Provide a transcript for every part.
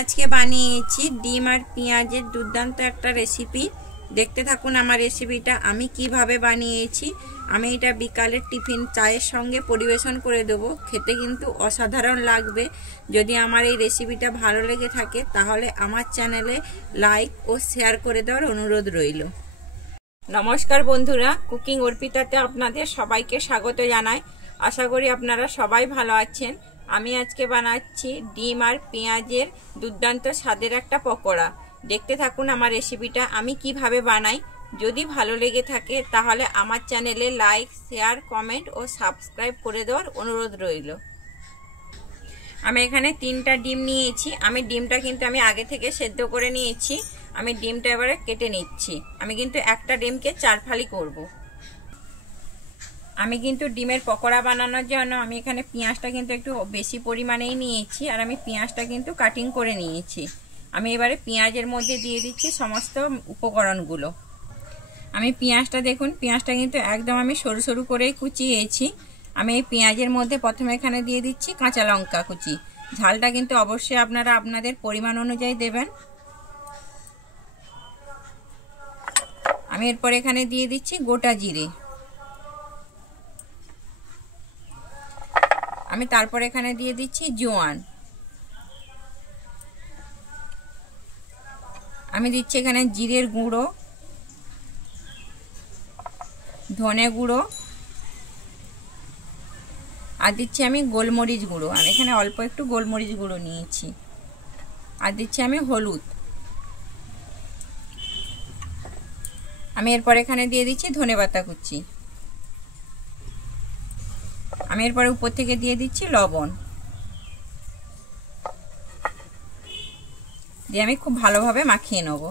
আজকে বানিয়েছি ডিম আর পেঁয়াজের দুর্দান্ত একটা রেসিপি। দেখতে থাকুন আমার রেসিপিটা আমি কিভাবে বানিয়েছি। আমি এটা বিকালের টিফিন চায়ের সঙ্গে পরিবেশন করে দেবো। খেতে কিন্তু অসাধারণ লাগবে। যদি আমার এই রেসিপিটা ভালো লেগে থাকে তাহলে আমার চ্যানেলে লাইক ও শেয়ার করে দেওয়ার অনুরোধ রইল। নমস্কার বন্ধুরা, কুকিং অর্পিতাতে আপনাদের সবাইকে স্বাগত জানাই। আশা করি আপনারা সবাই ভালো আছেন। আমি আজকে বানাচ্ছি ডিম আর পেঁয়াজের দুর্দান্ত স্বাদের একটা পকোড়া। দেখতে থাকুন আমার রেসিপিটা আমি কিভাবে বানাই। যদি ভালো লেগে থাকে তাহলে আমার চ্যানেলে লাইক, শেয়ার, কমেন্ট ও সাবস্ক্রাইব করে দেওয়ার অনুরোধ রইল। আমি এখানে 3টা ডিম নিয়েছি। আমি ডিমটা কিন্তু আমি আগে থেকে সেদ্ধ করে নিয়েছি। আমি ডিমটা এবারে কেটে নিচ্ছি। আমি কিন্তু একটা ডিমকে 4 ফালি করব। আমি কিন্তু ডিমের পকোড়া বানানোর জন্য আমি এখানে পেঁয়াজটা কিন্তু একটু বেশি পরিমাণেই নিয়েছি, আর আমি পেঁয়াজটা কিন্তু কাটিং করে নিয়েছি। আমি এবারে পেঁয়াজের মধ্যে দিয়ে দিচ্ছি সমস্ত উপকরণগুলো। আমি পেঁয়াজটা দেখুন, পেঁয়াজটা কিন্তু একদম আমি সরু সরু করেই কুচিয়েছি। আমি এই পেঁয়াজের মধ্যে প্রথমে এখানে দিয়ে দিচ্ছি কাঁচা লঙ্কা কুচি। ঝালটা কিন্তু অবশ্যই আপনারা আপনাদের পরিমাণ অনুযায়ী দেবেন। আমি এরপর এখানে দিয়ে দিচ্ছি গোটা জিরে। আমি তারপর এখানে দিয়ে দিচ্ছি জোয়ান। আমি দিচ্ছি এখানে জিরের গুঁড়ো, ধনে গুঁড়ো, আর দিচ্ছি আমি গোলমরিচ গুঁড়ো। আমি এখানে অল্প একটু গোলমরিচ গুঁড়ো নিয়েছি। আর দিচ্ছি আমি হলুদ। আমি এরপর এখানে দিয়ে দিচ্ছি ধনেপাতা কুচি। আমি এরপরে উপর থেকে দিয়ে দিচ্ছি লবণ। দিয়ে আমি খুব ভালোভাবে মাখিয়ে নেব।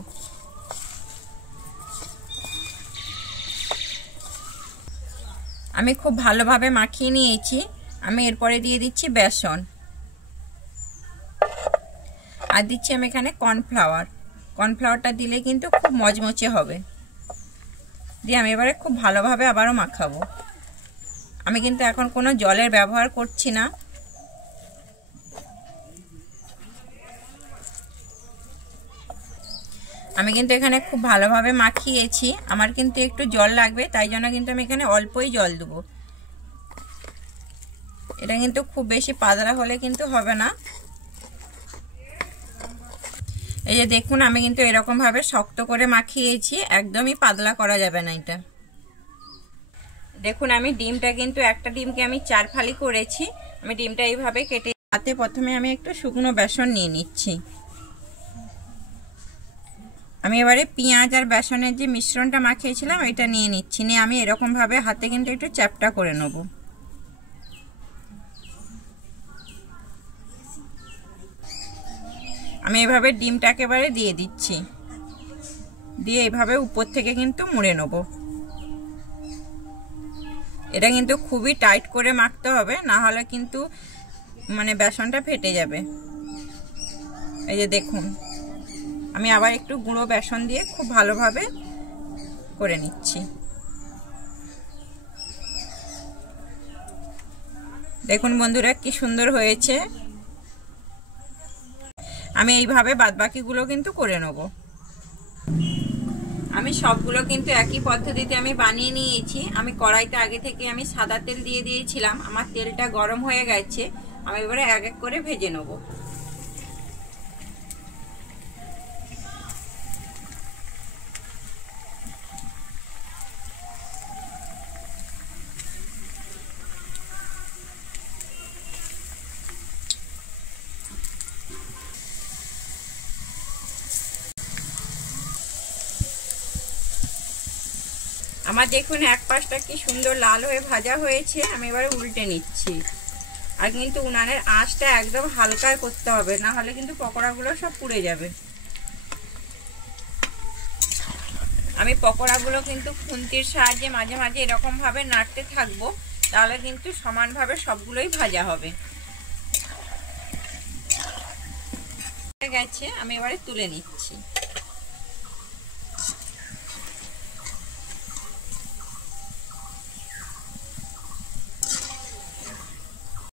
আমি খুব ভালোভাবে মাখিয়ে নিয়েছি। আমি এরপরে দিয়ে দিচ্ছি বেসন, আর দিচ্ছি আমি এখানে কর্নফ্লাওয়ার। কর্নফ্লাওয়ারটা দিলে কিন্তু খুব মচমচে হবে। দিয়ে আমি এবারে খুব ভালোভাবে আবারও মাখাবো। আমি কিন্তু এখন কোনো জলের ব্যবহার করছি না। আমি কিন্তু এখানে খুব ভালোভাবে মাখিয়েছি। আমার কিন্তু একটু জল লাগবে, তাই জন্য কিন্তু আমি এখানে অল্পই জল দেবো। এটা কিন্তু খুব বেশি পাতলা হলে কিন্তু হবে না। এই যে দেখুন, আমি কিন্তু এরকম ভাবে শক্ত করে মাখিয়েছি, একদমই পাতলা করা যাবে না এটা। দেখুন আমি ডিমটা কিন্তু একটা ডিমকে আমি 4 ফালি করেছি। আমি ডিমটা এইভাবে কেটে হাতে প্রথমে আমি একটু শুকনো বেসন নিয়ে নিচ্ছি। আমি এবারে পেঁয়াজ আর বেসনের যে মিশ্রণটা মাখিয়েছিলাম এটা নিয়ে নিচ্ছি। নিয়ে আমি এরকম ভাবে হাতে কিন্তু একটু চ্যাপটা করে নেব। আমি এভাবে ডিমটাকে এবারে দিয়ে দিচ্ছি। দিয়ে এইভাবে উপর থেকে কিন্তু মুড়ে নেব। এটা কিন্তু খুবই টাইট করে মাখতে হবে, না হলে কিন্তু মানে বেসনটা ফেটে যাবে। এই যে দেখুন, আমি আবার একটু গুঁড়ো বেসন দিয়ে খুব ভালোভাবে করে নিচ্ছি। দেখুন বন্ধুরা কি সুন্দর হয়েছে। আমি এইভাবে বাদবাকিগুলো কিন্তু করে নেব। আমি সবগুলো কিন্তু একই পদ্ধতিতে আমি বানিয়ে নিয়েছি। আমি কড়াইতে আগে থেকে আমি সাদা তেল দিয়ে দিয়েছিলাম। আমার তেলটা গরম হয়ে গেছে। আমি এবারে এক এক করে ভেজে নেব। আমার দেখুন এক পাশটা কি সুন্দর লাল হয়ে ভাজা হয়েছে। আমি এবারে উল্টে নিচ্ছি। আর কিন্তু উনানের আঁচটা একদম হালকা করতে হবে, না হলে কিন্তু পকোড়াগুলো সব পুড়ে যাবে। আমি পকোড়াগুলো কিন্তু খুন্তির সাহায্যে মাঝে মাঝে এরকম ভাবে নাড়তে থাকবো, তাহলে কিন্তু সমানভাবে সবগুলোই ভাজা হবে। হয়ে গেছে, আমি এবারে তুলে নিচ্ছি।